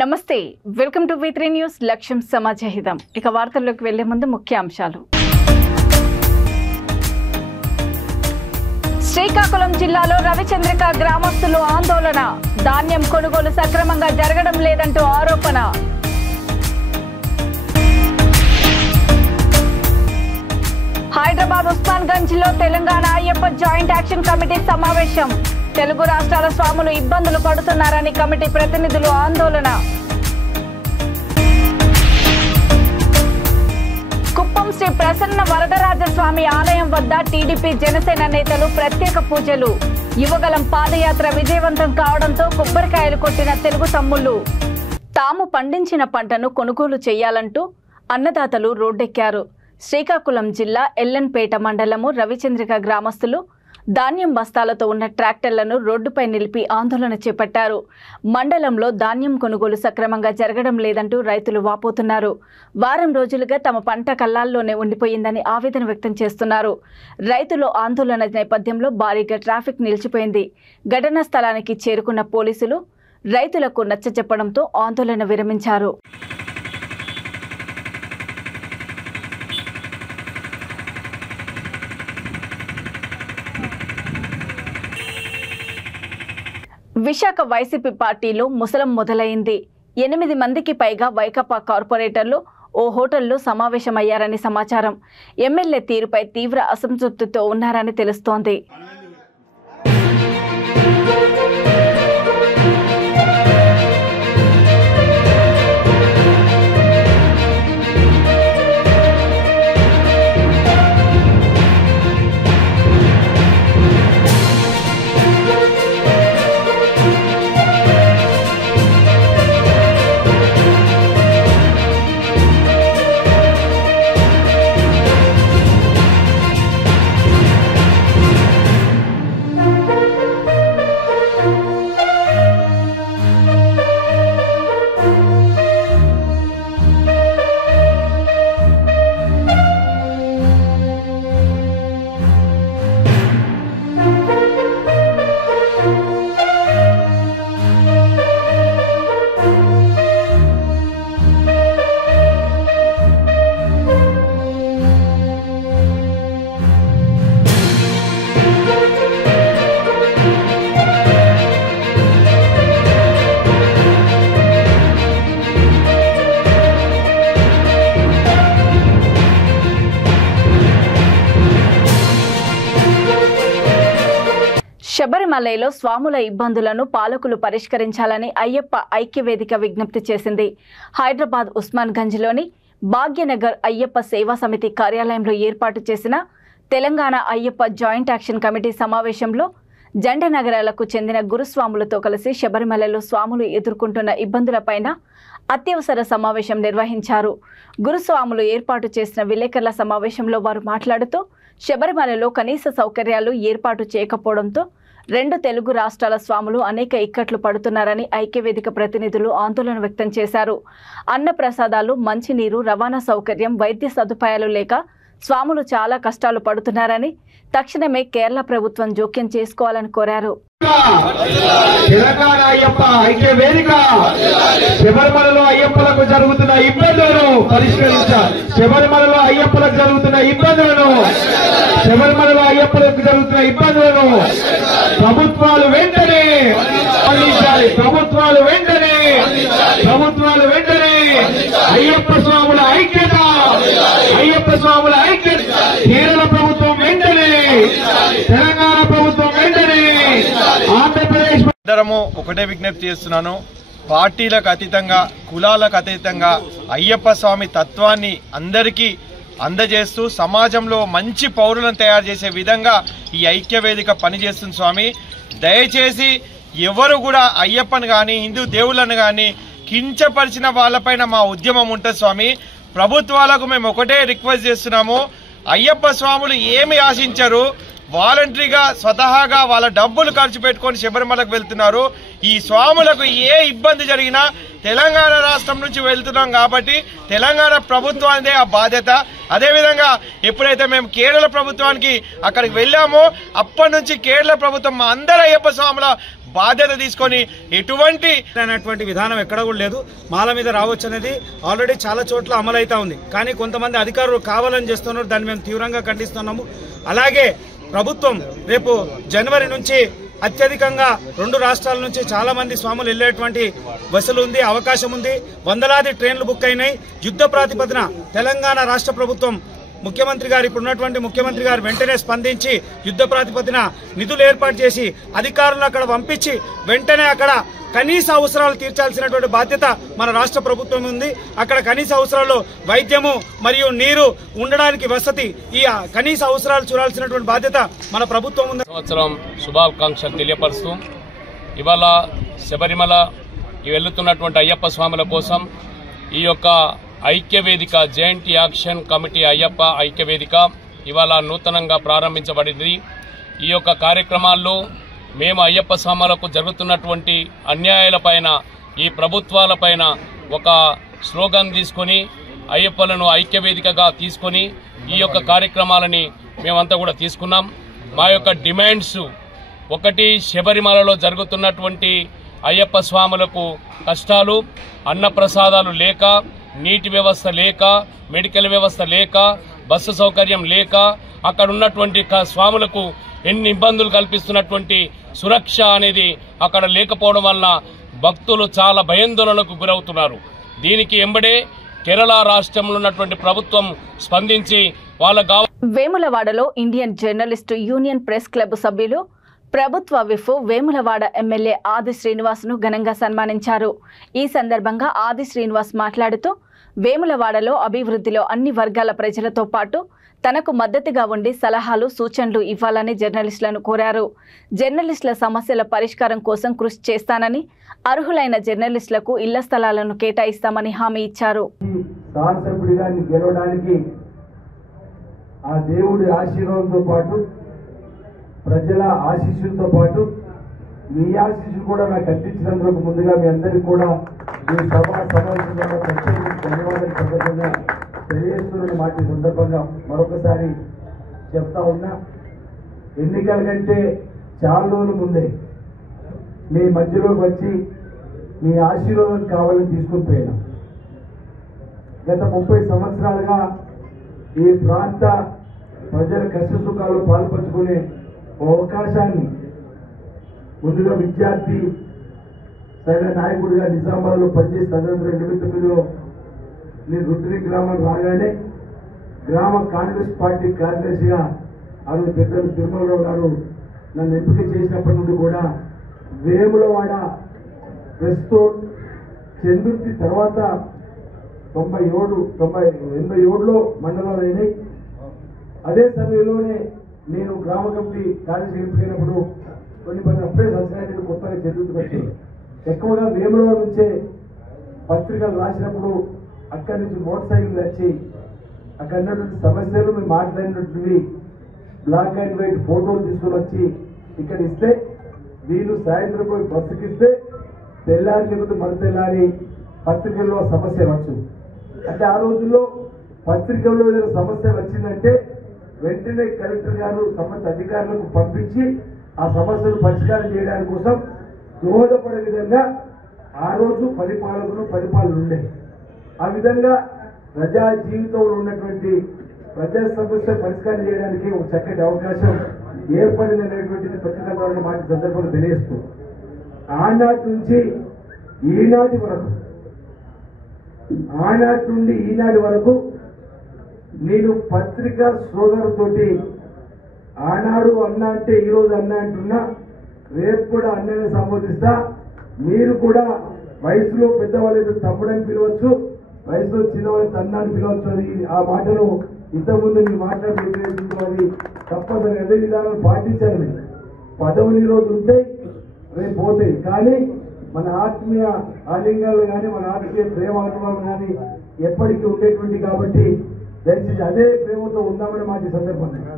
నమస్తే welcome to V3 news లక్ష్యం సమాజహితం ఇక వార్తల్లోకి వెళ్లే ముందు ముఖ్యాంశాలు శ్రీకాకుళం జిల్లాలో రవిచంద్రిక గ్రామస్తులు ఆందోళన ధాన్యం కొనుగోలు సక్రమంగా జరగడం లేదంటూ ఆరోపణ హైదరాబాద్ ఉస్మాన్గంజ్ లో Telangana Ayyappa joint action committee సమావేశం తెలుగు రాష్ట్రాల స్వాములు ఇబ్బందులు పడుతున్నారని కమిటీ ప్రతినిధులు ఆందోళన కుప్పం శ్రీ ప్రసన్న వరదరాజస్వామి ఆలయం వద్ద టీడీపీ జనసేన నేతలు ప్రత్యేక పూజలు యువగలం పాదయాత్ర విజయవంతం కావడంతో కొబ్బరికాయలు కొట్టిన తెలుగు తమ్ముళ్లు తాము పండించిన పంటను కొనుగోలు చేయాలంటూ అన్నదాతలు రోడ్డెక్కారు శ్రీకాకుళం జిల్లా ఎల్లన్పేట మండలము రవిచంద్రిక గ్రామస్తులు ధాన్యం బస్తాలతో ఉన్న ట్రాక్టర్లను రోడ్డుపై నిలిపి ఆందోళన చేపట్టారు మండలంలో ధాన్యం కొనుగోలు సక్రమంగా జరగడం లేదంటూ రైతులు వాపోతున్నారు వారం రోజులుగా తమ పంట కల్లాల్లోనే ఉండిపోయిందని ఆవేదన వ్యక్తం చేస్తున్నారు రైతులు ఆందోళన నేపథ్యంలో భారీగా ట్రాఫిక్ నిలిచిపోయింది ఘటనా స్థలానికి చేరుకున్న పోలీసులు రైతులకు నచ్చజెప్పడంతో ఆందోళన విరమించారు విశాఖ వైసీపీ పార్టీలో ముసలం మొదలైంది 8 మందికి పైగా వైకాపా కార్పొరేటర్లు ఓ హోటల్లో సమావేశమయ్యారని సమాచారం ఎమ్మెల్యే తీరుపై తీవ్ర అసంతృప్తితో ఉన్నారని తెలుస్తోంది శబరిమలలో స్వాముల ఇబ్బందులను పాలకులు పరిష్కరించాలని అయ్యప్ప ఐక్యవేదిక విజ్ఞప్తి చేసింది హైదరాబాద్ ఉస్మాన్గంజ్లోని భాగ్యనగర్ అయ్యప్ప సేవా సమితి కార్యాలయంలో ఏర్పాటు చేసిన Telangana Ayyappa joint action committee సమావేశంలో జంట నగరాలకు చెందిన గురుస్వాములతో కలిసి శబరిమలలో స్వాములు ఎదుర్కొంటున్న ఇబ్బందులపైన అత్యవసర సమావేశం నిర్వహించారు గురుస్వాములు ఏర్పాటు చేసిన విలేకరుల సమావేశంలో వారు మాట్లాడుతూ శబరిమలలో కనీస సౌకర్యాలు ఏర్పాటు చేయకపోవడంతో 2 తెలుగు రాష్ట్రాల స్వాములు అనేక ఇక్కట్లు పడుతున్నారని ఐక్యవేదిక ప్రతినిధులు ఆందోళన వ్యక్తం చేశారు అన్న ప్రసాదాలు మంచినీరు రవాణా సౌకర్యం వైద్య సదుపాయాలు లేక స్వాములు చాలా కష్టాలు పడుతున్నారని తక్షణమే కేరళ ప్రభుత్వం జోక్యం చేసుకోవాలని కోరారు తెలంగాణ అయ్యప్ప ఐక్యవేదిక శబరిమలలో అయ్యప్పలకు జరుగుతున్న ఇబ్బందులను పరిష్కరించాలి శబరిమలలో అయ్యప్పలకు జరుగుతున్న ఇబ్బందులను ప్రభుత్వాలు వెంటనే అందించాలి ప్రభుత్వాలు వెంటనే అయ్యప్ప స్వాముల ఐక్యత కేరళ ప్రభుత్వం వెంటనే తెలంగాణ ప్రభుత్వం వెంటనే ఆంధ్రప్రదేశ్ అందరము ఒకటే విజ్ఞప్తి చేస్తున్నాను పార్టీలకు అతీతంగా కులాలకు అతీతంగా అయ్యప్ప స్వామి తత్వాన్ని అందరికీ అందజేస్తూ సమాజంలో మంచి పౌరులను తయారు చేసే విధంగా ఈ ఐక్యవేదిక పనిచేస్తుంది స్వామి దయచేసి ఎవరు కూడా అయ్యప్పను కానీ హిందూ దేవుళ్ళను కానీ కించపరిచిన వాళ్ళపైన మా ఉద్యమం ఉంటుంది స్వామి ప్రభుత్వాలకు మేము ఒకటే రిక్వెస్ట్ చేస్తున్నాము అయ్యప్ప స్వాములు ఏమి ఆశించరు వాలంటరీగా స్వతహాగా వాళ్ళ డబ్బులు ఖర్చు పెట్టుకొని శబరిమలకు వెళ్తున్నారు ఈ స్వాములకు ఏ ఇబ్బంది జరిగినా తెలంగాణ రాష్ట్రం నుంచి వెళ్తున్నాం కాబట్టి తెలంగాణ ప్రభుత్వానిదే ఆ బాధ్యత అదే విధంగా ఎప్పుడైతే మేము కేరళ ప్రభుత్వానికి అక్కడికి వెళ్ళామో అప్పటి నుంచి కేరళ ప్రభుత్వం మా అందరి అయ్యప్ప స్వాముల బాధ్యత తీసుకొని ఎటువంటి విధానం ఎక్కడ కూడా లేదు. మాల మీద రావచ్చు అనేది ఆల్రెడీ చాలా చోట్ల అమలైతా ఉంది. కానీ కొంతమంది అధికారులు కావాలని చేస్తున్నారు. దాన్ని మేము తీవ్రంగా ఖండిస్తున్నాము. అలాగే ప్రభుత్వం రేపు జనవరి నుంచి అత్యధికంగా 2 రాష్ట్రాల నుంచి చాలా మంది స్వాములు వెళ్లేటువంటి బస్సులు ఉంది, అవకాశం ఉంది. వందలాది ట్రైన్లు బుక్ అయినాయి. యుద్ధ ప్రాతిపదికన తెలంగాణ రాష్ట్ర ప్రభుత్వం ముఖ్యమంత్రి గారు ఇప్పుడున్నటువంటి ముఖ్యమంత్రి గారు వెంటనే స్పందించి యుద్ధ ప్రాతిపదికన నిధులు ఏర్పాటు చేసి అధికారులను అక్కడ పంపించి వెంటనే అక్కడ కనీస అవసరాలు తీర్చాల్సినటువంటి బాధ్యత మన రాష్ట్ర ప్రభుత్వం ఉంది. అక్కడ కనీస అవసరాల్లో వైద్యము మరియు నీరు, ఉండడానికి వసతి, ఈ కనీస అవసరాలు చూడాల్సినటువంటి బాధ్యత మన ప్రభుత్వం ఉంది. సంవత్సరం శుభాకాంక్షలు తెలియపరుస్తూ ఇవాళ శబరిమల వెళ్తున్నటువంటి అయ్యప్ప స్వాముల కోసం ఈ యొక్క ఐక్యవేదిక జాయింట్ యాక్షన్ కమిటీ అయ్యప్ప ఐక్యవేదిక ఇవాళ నూతనంగా ప్రారంభించబడింది. ఈ యొక్క కార్యక్రమాల్లో మేము అయ్యప్ప స్వాములకు జరుగుతున్నటువంటి అన్యాయాలపైన, ఈ ప్రభుత్వాలపైన ఒక స్లోగన్ తీసుకొని అయ్యప్పలను ఐక్యవేదికగా తీసుకొని ఈ యొక్క కార్యక్రమాలని మేమంతా కూడా తీసుకున్నాం. మా యొక్క డిమాండ్స్ ఒకటి, శబరిమలలో జరుగుతున్నటువంటి అయ్యప్ప స్వాములకు కష్టాలు, అన్నప్రసాదాలు లేక, నీటి వ్యవస్థ లేక, మెడికల్ వ్యవస్థ లేక, బస్సు సౌకర్యం లేక, అక్కడ ఉన్నటువంటి స్వాములకు ఎన్ని ఇబ్బందులు కల్పిస్తున్నటువంటి సురక్ష అనేది అక్కడ లేకపోవడం వల్ల భక్తులు చాలా భయాందోళనకు గురవుతున్నారు. దీనికి ఎంబడే కేరళ రాష్ట్రంలో ఉన్నటువంటి ప్రభుత్వం స్పందించి వేములవాడలో Indian journalist union press club సభ్యులు ప్రభుత్వ విప్ వేములవాడ ఎమ్మెల్యే ఆది శ్రీనివాస్ను ఘనంగా సన్మానించారు. ఈ సందర్భంగా ఆది శ్రీనివాస్ మాట్లాడుతూ వేములవాడలో అభివృద్ధిలో అన్ని వర్గాల ప్రజలతో పాటు తనకు మద్దతుగా ఉండి సలహాలు, సూచనలు ఇవ్వాలని జర్నలిస్టులను కోరారు. జర్నలిస్టుల సమస్యల పరిష్కారం కోసం కృషి చేస్తానని, అర్హులైన జర్నలిస్టులకు ఇళ్ల స్థలాలను కేటాయిస్తామని హామీ ఇచ్చారు. ఆ దేవుడి ఆశీర్వాదంతో పాటు, ప్రజల ఆశీస్సులతో పాటు మీ ఆశీస్సులు కూడా నాకు అందించినందుకు ముందుగా మీ అందరికీ కూడా ఈ సమావేశంగా ప్రత్యేక ధన్యవాదాలు సందర్భంగా తెలియజేస్తున్న మాట ఈ సందర్భంగా మరొకసారి చెప్తా ఉన్నా. ఎన్నికల కంటే చాలా రోజుల ముందే మీ మధ్యలోకి వచ్చి మీ ఆశీర్వాదం కావాలని తీసుకుని పోయినా. గత 30 సంవత్సరాలుగా ఈ ప్రాంత ప్రజల కష్ట సుఖాలు పాల్పంచుకునే అవకాశాన్ని ముందుగా విద్యార్థి సరైన నాయకుడిగా నిజామాబాద్లో పనిచేసి తదనంతరం 2009లో నేను రుద్రి గ్రామం రాగానే గ్రామ కాంగ్రెస్ పార్టీ కార్యదర్శిగా ఆమె పెద్దలు తిరుమలరావు గారు నన్ను ఎంపిక చేసినప్పటి నుండి కూడా వేములవాడ ప్రస్తుతం చందుర్తి తర్వాత 87లో మండలాలు అయినాయి. అదే సమయంలోనే నేను గ్రామ కమిటీ కార్యదర్శి ఎంపికైనప్పుడు కొన్ని అప్పుడే సంవత్సరాలు కొత్తగా చదువుతూ వచ్చాయి. ఎక్కువగా వేములవాడ నుంచే పత్రికలు రాసినప్పుడు అక్కడి నుంచి మోటార్ సైకిల్ వచ్చి అక్కడ ఉన్నటువంటి సమస్యలు మేము మాట్లాడినటువంటివి బ్లాక్ అండ్ వైట్ ఫోటోలు తీసుకుని వచ్చి ఇక్కడ ఇస్తే వీళ్ళు సాయంత్రం పోయి బస్సుకి ఇస్తే తెల్లారి లేకపోతే మరి తెల్లారి పత్రికల్లో సమస్య వచ్చు. అంటే ఆ రోజుల్లో పత్రికల్లో ఏదైనా సమస్య వచ్చిందంటే వెంటనే కలెక్టర్ గారు సంబంధిత అధికారులకు పంపించి ఆ సమస్యను పరిష్కారం చేయడానికి కోసం దోహదపడే విధంగా ఆ రోజు పరిపాలన ఉండే. ఆ విధంగా ప్రజా జీవితంలో ఉన్నటువంటి ప్రజా సమస్య పరిష్కారం చేయడానికి ఒక చక్కటి అవకాశం ఏర్పడింది అనేటువంటిది పత్రికా ద్వారా మాట సందర్భంలో తెలియజేస్తూ, ఆనాటి నుంచి ఈనాటి వరకు నేను పత్రికా సోదరుతోటి ఆనాడు అన్న అంటే ఈరోజు అన్న అంటున్నా, రేపు కూడా అన్ననే సంబోధిస్తా. మీరు కూడా వయసులో పెద్దవాళ్ళు తమ్ముడని పిలవచ్చు, వయసులో చిన్నవాళ్ళు తన్నాన్ని పిలవచ్చు. అని ఆ మాటను ఇంతకుముందు మీరు మాట్లాడుతూ అది తప్పదని అదే విధానాలు పాటించాలి. పదవులు ఈరోజు ఉంటాయి, రేపు పోతాయి. కానీ మన ఆత్మీయ ఆలింగాలు కానీ మన ఆత్మీయ ప్రేమ అనుభవం కానీ ఎప్పటికీ ఉండేటువంటి కాబట్టి దయచేసి అదే ప్రేమతో ఉందామని మాట సందర్భంగా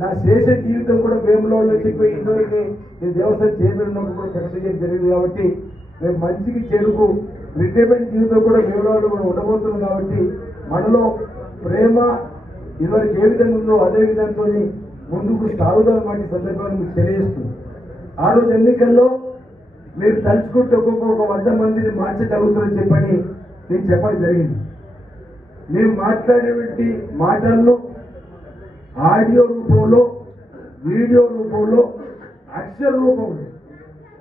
నా శేష జీవితం కూడా వేములవాడలో చెప్పి ఇంతవరకు నేను దేవస్థానం చైర్మన్ ఉన్నప్పుడు కూడా ప్రకటన చేయడం జరిగింది. కాబట్టి రేపు మంచికి చెడుకు రిటైర్మెంట్ జీవితం కూడా వేములవాడలో కూడా ఉండబోతున్నాం. కాబట్టి మనలో ప్రేమ ఇదివరకు ఏ విధంగా ఉందో అదే విధంతో ముందుకు సాగుదాం మాట సందర్భాన్ని మీకు తెలియజేస్తుంది. ఆ రోజు ఎన్నికల్లో మీరు తలుచుకుంటే ఒక్కొక్క 100 మందిని మార్చగలుగుతారని చెప్పని నేను చెప్పడం జరిగింది. మేము మాట్లాడేటువంటి మాటల్లో ఆడియో రూపంలో, వీడియో రూపంలో, అక్షర రూపంలో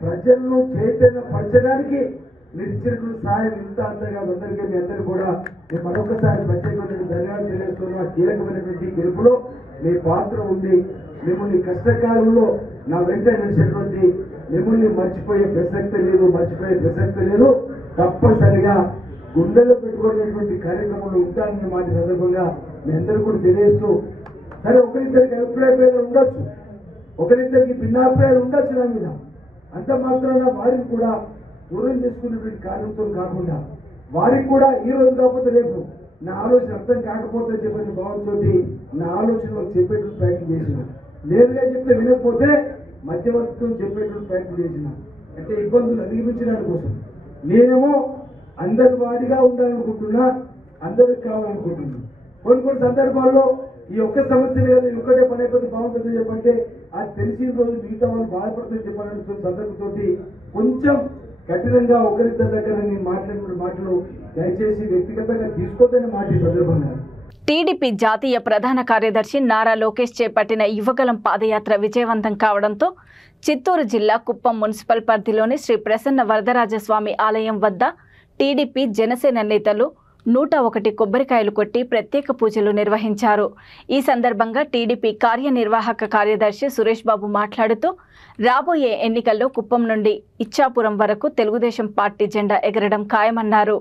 ప్రజలను చైతన్యపరచడానికి మీరు ఇచ్చినటువంటి సహాయం ఇంత అంతే కాదు. అందరికీ మీ అందరూ కూడా నేను మరొకసారి ప్రత్యేకమైనటువంటి ధన్యవాదాలు తెలియజేస్తున్నా. కీలకమైనటువంటి గెలుపులో మీ పాత్ర ఉంది. మిమ్మల్ని కష్టకాలంలో నా వెంట నడిచేటువంటి మిమ్మల్ని మర్చిపోయే ప్రసక్తి లేదు. తప్పనిసరిగా గుండెలో పెట్టుకునేటువంటి కార్యక్రమంలో ఉంటానన్న మాట సందర్భంగా మీ అందరూ కూడా తెలియజేస్తూ, సరే ఒకరిద్దరికి అభిప్రాయ భేదాలు ఉండొచ్చు, ఒకరిద్దరికి భిన్నాభిప్రాయాలు ఉండొచ్చు నా మీద, అంత మాత్రాన వారిని కూడా దూరం చేసుకునేటువంటి కార్యంతో కాకుండా వారికి కూడా ఈ రోజు కాకపోతే రేపు నా ఆలోచన అర్థం కాకపోతే చెప్పని భావంతో నా ఆలోచనలు చెప్పేటువంటి ప్రయత్నం చేసిన, నేరుగా చెప్తే వినకపోతే మధ్యవర్తితో చెప్పేటువంటి ప్రయత్నం చేసిన, అంటే ఇబ్బందులు అధిగమించడానికి కోసం. నేనేమో అందరి వాడిగా ఉండాలనుకుంటున్నా, అందరికి కావాలనుకుంటున్నా. కొన్ని సందర్భాల్లో ఈ ఒక్క సమస్యనే కదా, ఈ ఒక్కటే పని అయిపోతే బాగుంటుంది చెప్పంటే అది తెలిసిన రోజు మిగతా వాళ్ళు బాధపడుతుంది చెప్పాలని సందర్భంతో కొంచెం కఠినంగా ఒకరిద్దరి దగ్గర నేను మాట్లాడిన మాటలు దయచేసి వ్యక్తిగతంగా తీసుకోవద్దని మాట ఈ సందర్భంగా. టీడీపీ జాతీయ ప్రధాన కార్యదర్శి నారా లోకేష్ చేపట్టిన యువగలం పాదయాత్ర విజయవంతం కావడంతో చిత్తూరు జిల్లా కుప్పం మున్సిపల్ పరిధిలోని శ్రీ ప్రసన్న వరదరాజస్వామి ఆలయం వద్ద టీడీపీ జనసేన నేతలు 101 కొబ్బరికాయలు కొట్టి ప్రత్యేక పూజలు నిర్వహించారు. ఈ సందర్భంగా టీడీపీ కార్యనిర్వాహక కార్యదర్శి సురేష్ బాబు మాట్లాడుతూ, రాబోయే ఎన్నికల్లో కుప్పం నుండి ఇచ్చాపురం వరకు తెలుగుదేశం పార్టీ జెండా ఎగరడం ఖాయమన్నారు.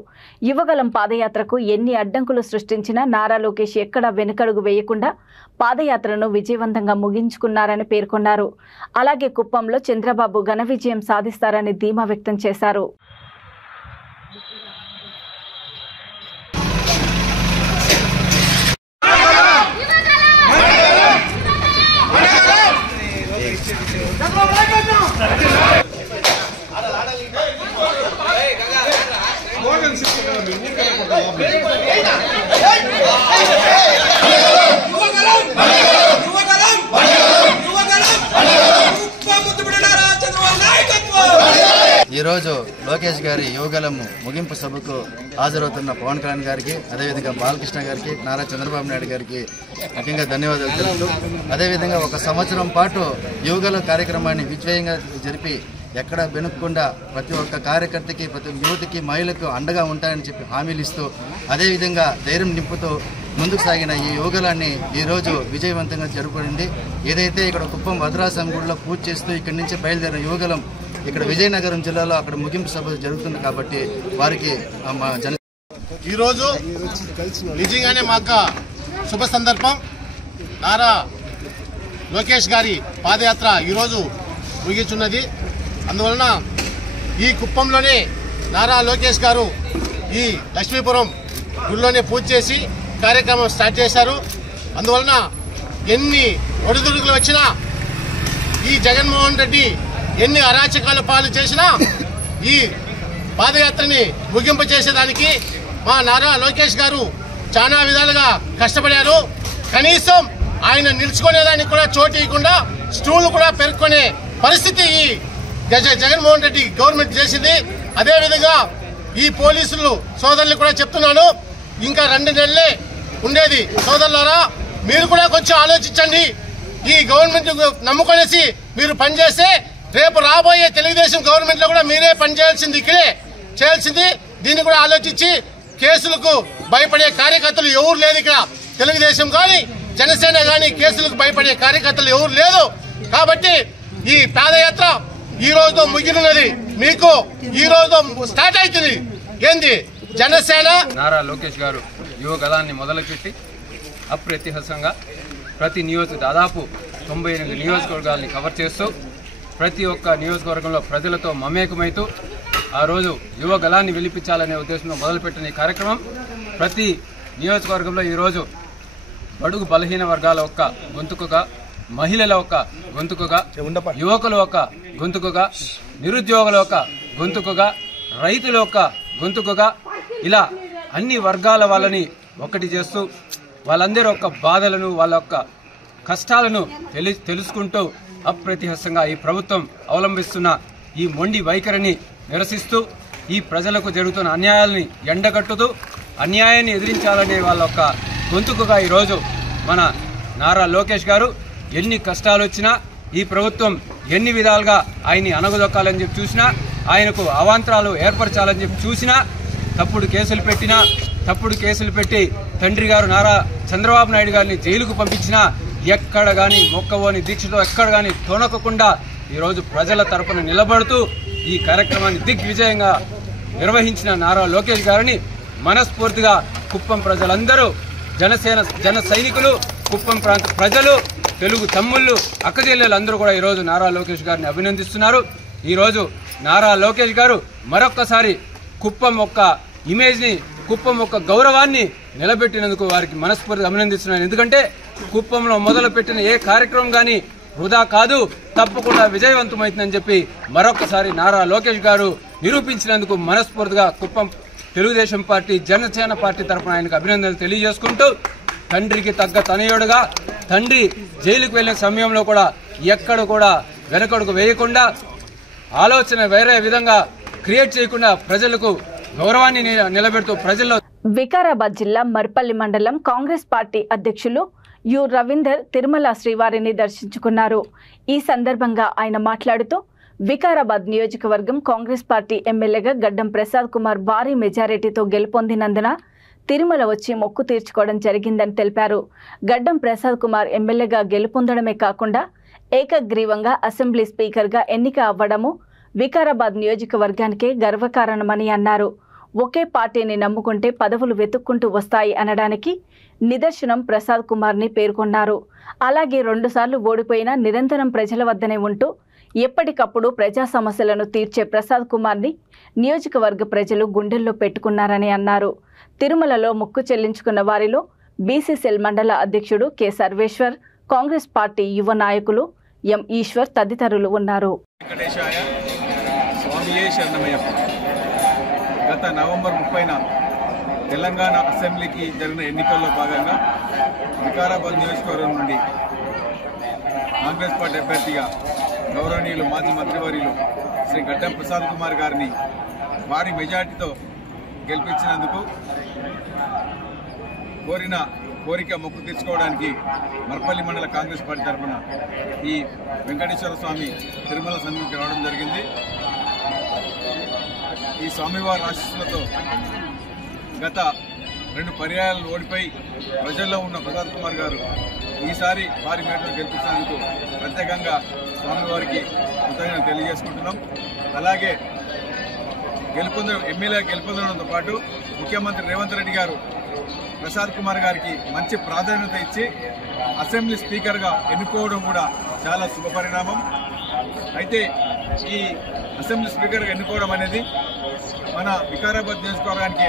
యువగలం పాదయాత్రకు ఎన్ని అడ్డంకులు సృష్టించినా నారా లోకేష్ ఎక్కడా వెనుకడుగు వేయకుండా పాదయాత్రను విజయవంతంగా ముగించుకున్నారని పేర్కొన్నారు. అలాగే కుప్పంలో చంద్రబాబు ఘన విజయం సాధిస్తారని ధీమా వ్యక్తం చేశారు. ఈరోజు లోకేష్ గారి యువగలం ముగింపు సభకు హాజరవుతున్న పవన్ కళ్యాణ్ గారికి, అదేవిధంగా బాలకృష్ణ గారికి, నారా చంద్రబాబు నాయుడు గారికి ముఖ్యంగా ధన్యవాదాలు తెలుపుతూ, అదేవిధంగా 1 సంవత్సరం పాటు యువగలం కార్యక్రమాన్ని విజయంగా జరిపి ఎక్కడ వెనుక్కుండా ప్రతి ఒక్క కార్యకర్తకి, ప్రతి యువతికి, మహిళకు అండగా ఉంటాయని చెప్పి హామీలు ఇస్తూ, అదేవిధంగా ధైర్యం నింపుతూ ముందుకు సాగిన ఈ యువగలాన్ని ఈరోజు విజయవంతంగా జరుపుకుంది. ఏదైతే ఇక్కడ కుప్పం వరదరాజస్వామి గుడిలో పూజ చేస్తూ ఇక్కడి నుంచి బయలుదేరిన యువగలం ఇక్కడ విజయనగరం జిల్లాలో అక్కడ ముగింపు సభ జరుగుతుంది కాబట్టి వారికి ఈరోజు నిజంగానే మాకు శుభ సందర్భం. నారా లోకేష్ గారి పాదయాత్ర ఈరోజు ముగించున్నది. అందువలన ఈ కుప్పంలోనే నారా లోకేష్ గారు ఈ లక్ష్మీపురం గుడిలోనే పూజ చేసి కార్యక్రమం స్టార్ట్ చేశారు. అందువలన ఎన్ని ఒడిదుడుకులు వచ్చినా, ఈ జగన్మోహన్ రెడ్డి ఎన్ని అరాచకాల పాలు చేసినా ఈ పాదయాత్రని ముగింపు చేసేదానికి మా నారా లోకేష్ గారు చాలా విధాలుగా కష్టపడారు. కనీసం ఆయన నిలుచుకునేదానికి కూడా చోటు ఇవ్వకుండా స్టూలు కూడా పెరుక్కునే పరిస్థితి ఈ జగన్మోహన్ రెడ్డి గవర్నమెంట్ చేసింది. అదేవిధంగా ఈ పోలీసులు సోదరులు కూడా చెప్తున్నాను, ఇంకా 2 నెలలే ఉండేది. సోదరులారా, మీరు కూడా కొంచెం ఆలోచించండి. ఈ గవర్నమెంట్ నమ్ముకొనేసి మీరు పనిచేస్తే రేపు రాబోయే తెలుగుదేశం గవర్నమెంట్ లో కూడా మీరే పనిచేయాల్సింది, ఇక్కడే చేయాల్సింది. దీన్ని కూడా ఆలోచించి కేసులకు భయపడే కార్యకర్తలు ఎవరు లేదు. ఇక్కడ తెలుగుదేశం కానీ జనసేన కానీ కేసులకు భయపడే కార్యకర్తలు ఎవరు లేదు. కాబట్టి ఈ పాదయాత్ర ఈ రోజుతో ముగినున్నది. మీకు ఈ రోజు స్టార్ట్ అవుతుంది. ఏంది జనసేన నారా లోకేష్ గారు యువగలాన్ని మొదలుపెట్టి అప్రతిహతంగా ప్రతి దాదాపు 98 నియోజకవర్గాల్ని కవర్ చేస్తూ ప్రతి ఒక్క నియోజకవర్గంలో ప్రజలతో మమేకమైతూ ఆ రోజు యువగలాన్ని వెలిపించాలనే ఉద్దేశంతో మొదలుపెట్టిన ఈ కార్యక్రమం ప్రతి నియోజకవర్గంలో ఈరోజు బడుగు బలహీన వర్గాల ఒక్క గొంతుకుగా, మహిళల ఒక్క గొంతుకుగా, యువకుల ఒక్క గొంతుకుగా, నిరుద్యోగుల ఒక్క గొంతుకుగా, రైతుల ఒక్క గొంతుకుగా, ఇలా అన్ని వర్గాల వాళ్ళని ఒకటి చేస్తూ వాళ్ళందరూ ఒక్క బాధలను, వాళ్ళ యొక్క కష్టాలను తెలుసుకుంటూ అప్రతిహతంగా ఈ ప్రభుత్వం అవలంబిస్తున్న ఈ మొండి వైఖరిని నిరసిస్తూ ఈ ప్రజలకు జరుగుతున్న అన్యాయాలని ఎండగట్టుతూ అన్యాయాన్ని ఎదిరించాలనే వాళ్ళ యొక్క గొంతుకుగా ఈరోజు మన నారా లోకేష్ గారు ఎన్ని కష్టాలు వచ్చినా ఈ ప్రభుత్వం ఎన్ని విధాలుగా ఆయన్ని అనగదొక్కాలని చెప్పి చూసినా, ఆయనకు అవాంతరాలు ఏర్పరచాలని చెప్పి చూసినా, తప్పుడు కేసులు పెట్టి తండ్రి గారు నారా చంద్రబాబు నాయుడు గారిని జైలుకు పంపించినా ఎక్కడ కానీ మొక్కవోని దీక్షతో ఎక్కడ కానీ తొణకకుండా ఈరోజు ప్రజల తరపున నిలబడుతూ ఈ కార్యక్రమాన్ని దిగ్విజయంగా నిర్వహించిన నారా లోకేష్ గారిని మనస్ఫూర్తిగా కుప్పం ప్రజలందరూ, జన సైనికులు, కుప్పం ప్రాంత ప్రజలు, తెలుగు తమ్ముళ్ళు, అక్కచెల్లెలందరూ కూడా ఈరోజు నారా లోకేష్ గారిని అభినందిస్తున్నారు. ఈరోజు నారా లోకేష్ గారు మరొక్కసారి కుప్పం యొక్క ఇమేజ్ని, కుప్పం యొక్క గౌరవాన్ని నిలబెట్టినందుకు వారికి మనస్ఫూర్తిగా అభినందిస్తున్నాను. ఎందుకంటే కుప్పంలో మొదలుపెట్టిన ఏ కార్యక్రమం కానీ వృధా కాదు, తప్పకుండా విజయవంతమవుతుందని చెప్పి మరొకసారి నారా లోకేష్ గారు నిరూపించినందుకు మనస్ఫూర్తిగా కుప్పం తెలుగుదేశం పార్టీ, జనసేన పార్టీ తరఫున ఆయనకు అభినందనలు తెలియజేసుకుంటూ, తండ్రికి తగ్గ తనయుడుగా తండ్రి జైలుకు వెళ్లిన సమయంలో కూడా ఎక్కడ కూడా వెనకడుగు వేయకుండా, ఆలోచన వేరే విధంగా క్రియేట్ చేయకుండా ప్రజలకు గౌరవాన్ని నిలబెడుతూ ప్రజల్లో. వికారాబాద్ జిల్లా మర్పల్లి మండలం కాంగ్రెస్ పార్టీ అధ్యక్షులు యు రవీందర్ తిరుమల శ్రీవారిని దర్శించుకున్నారు. ఈ సందర్భంగా ఆయన మాట్లాడుతూ వికారాబాద్ నియోజకవర్గం కాంగ్రెస్ పార్టీ ఎమ్మెల్యేగా గడ్డం ప్రసాద్ కుమార్ భారీ మెజారిటీతో గెలుపొందినందున తిరుమల వచ్చి మొక్కు తీర్చుకోవడం జరిగిందని తెలిపారు. గడ్డం ప్రసాద్ కుమార్ ఎమ్మెల్యేగా గెలుపొందడమే కాకుండా ఏకగ్రీవంగా అసెంబ్లీ స్పీకర్గా ఎన్నిక అవ్వడము వికారాబాద్ నియోజకవర్గానికే గర్వకారణమని అన్నారు. ఒకే పార్టీని నమ్ముకుంటే పదవులు వెతుక్కుంటూ వస్తాయి అనడానికి నిదర్శనం ప్రసాద్ కుమార్ని పేర్కొన్నారు. అలాగే 2 సార్లు ఓడిపోయినా నిరంతరం ప్రజల వద్దనే ఉంటూ ఎప్పటికప్పుడు ప్రజా సమస్యలను తీర్చే ప్రసాద్ కుమార్ని నియోజకవర్గ ప్రజలు గుండెల్లో పెట్టుకున్నారని అన్నారు. తిరుమలలో మొక్కు చెల్లించుకున్న వారిలో బీసీసీఎల్ మండల అధ్యక్షుడు కె సర్వేశ్వర్, కాంగ్రెస్ పార్టీ యువ నాయకులు ఎం ఈశ్వర్ తదితరులు ఉన్నారు. గత నవంబర్ 30న తెలంగాణ అసెంబ్లీకి జరిగిన ఎన్నికల్లో భాగంగా వికారాబాద్ నియోజకవర్గం నుండి కాంగ్రెస్ పార్టీ అభ్యర్థిగా గౌరవనీయులు మాజీ మంత్రివర్యులు శ్రీ గడ్డం ప్రసాద్ కుమార్ గారిని భారీ మెజార్టీతో గెలిపించినందుకు కోరిక మొక్కు తీర్చుకోవడానికి మర్పల్లి మండల కాంగ్రెస్ పార్టీ తరఫున ఈ వెంకటేశ్వర స్వామి తిరుమల సన్నిధికి రావడం జరిగింది. ఈ స్వామివారి ఆశీస్సులతో గత 2 పర్యాయాలు ఓడిపోయి ప్రజల్లో ఉన్న ప్రసాద్ కుమార్ గారు ఈసారి భారీ మేటలో గెలిపించినందుకు ప్రత్యేకంగా స్వామివారికి కృతజ్ఞతలు తెలియజేసుకుంటున్నాం. అలాగే ఎమ్మెల్యే గెలుపొందడంతో పాటు ముఖ్యమంత్రి రేవంత్ రెడ్డి గారు ప్రసాద్ కుమార్ గారికి మంచి ప్రాధాన్యత ఇచ్చి అసెంబ్లీ స్పీకర్గా ఎన్నుకోవడం కూడా చాలా శుభపరిణామం. అయితే ఈ అసెంబ్లీ స్పీకర్గా ఎన్నుకోవడం అనేది మన వికారాబాద్ నియోజకవర్గానికి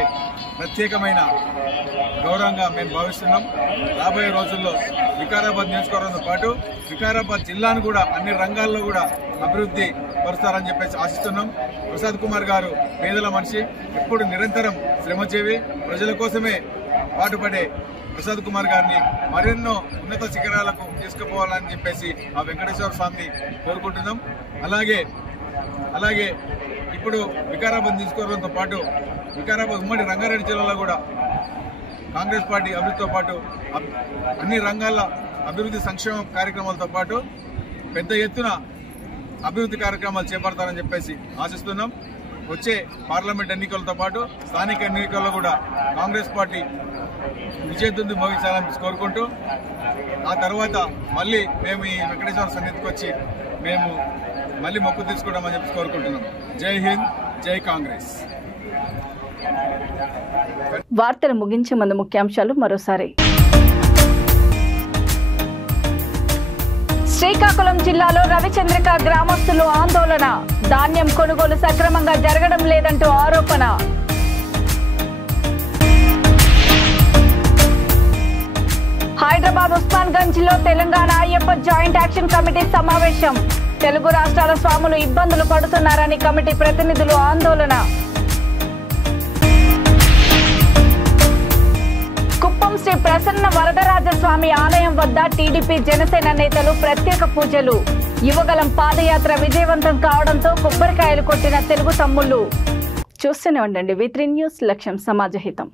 ప్రత్యేకమైన గౌరవంగా మేము భావిస్తున్నాం. రాబోయే రోజుల్లో వికారాబాద్ నియోజకవర్గంతో పాటు వికారాబాద్ జిల్లాను కూడా అన్ని రంగాల్లో కూడా అభివృద్ధి పరుస్తారని చెప్పేసి ఆశిస్తున్నాం. ప్రసాద్ కుమార్ గారు పేదల మనిషి, ఎప్పుడు నిరంతరం శ్రమజీవి, ప్రజల కోసమే పాటుపడే ప్రసాద్ కుమార్ గారిని మరెన్నో ఉన్నత శిఖరాలకు తీసుకుపోవాలని చెప్పేసి ఆ వెంకటేశ్వర స్వామిని కోరుకుంటున్నాం. అలాగే ఇప్పుడు వికారాబాద్ నియోజకవర్గంతో పాటు వికారాబాద్ ఉమ్మడి రంగారెడ్డి జిల్లాలో కూడా కాంగ్రెస్ పార్టీ అభివృద్ధితో పాటు అన్ని రంగాల అభివృద్ధి సంక్షేమ కార్యక్రమాలతో పాటు పెద్ద ఎత్తున అభివృద్ధి కార్యక్రమాలు చేపడతారని చెప్పేసి ఆశిస్తున్నాం. వచ్చే పార్లమెంట్ ఎన్నికలతో పాటు స్థానిక ఎన్నికల్లో కూడా కాంగ్రెస్ పార్టీ విజయదుందు మోగించాలని కోరుకుంటూ ఆ తర్వాత మళ్ళీ మేము ఈ వెంకటేశ్వర సన్నిధికి వచ్చి మేము మళ్ళీ మొక్కు తీసుకోవడం చెప్పి కోరుకుంటున్నాం. జై హింద్, జై కాంగ్రెస్. వార్తలు ముగించే ముందు ముఖ్యాంశాలు మరోసారి. శ్రీకాకుళం జిల్లాలో రవిచంద్రిక గ్రామస్తులు ఆందోళన, ధాన్యం కొనుగోలు సక్రమంగా జరగడం లేదంటూ ఆరోపణ. హైదరాబాద్ ఉస్మాన్గంజ్ లో Telangana Ayyappa joint action committee సమావేశం, తెలుగు రాష్ట్రాల స్వాములు ఇబ్బందులు పడుతున్నారని కమిటీ ప్రతినిధులు ఆందోళన. కుప్పం శ్రీ ప్రసన్న వరదరాజస్వామి ఆలయం వద్ద టీడీపీ జనసేన నేతలు ప్రత్యేక పూజలు, యువగలం పాదయాత్ర విజయవంతం కావడంతో కొబ్బరికాయలు కొట్టిన తెలుగు తమ్ముళ్ళు. చూస్తూనే ఉండండి V3 న్యూస్, లక్ష్యం సమాజహితం.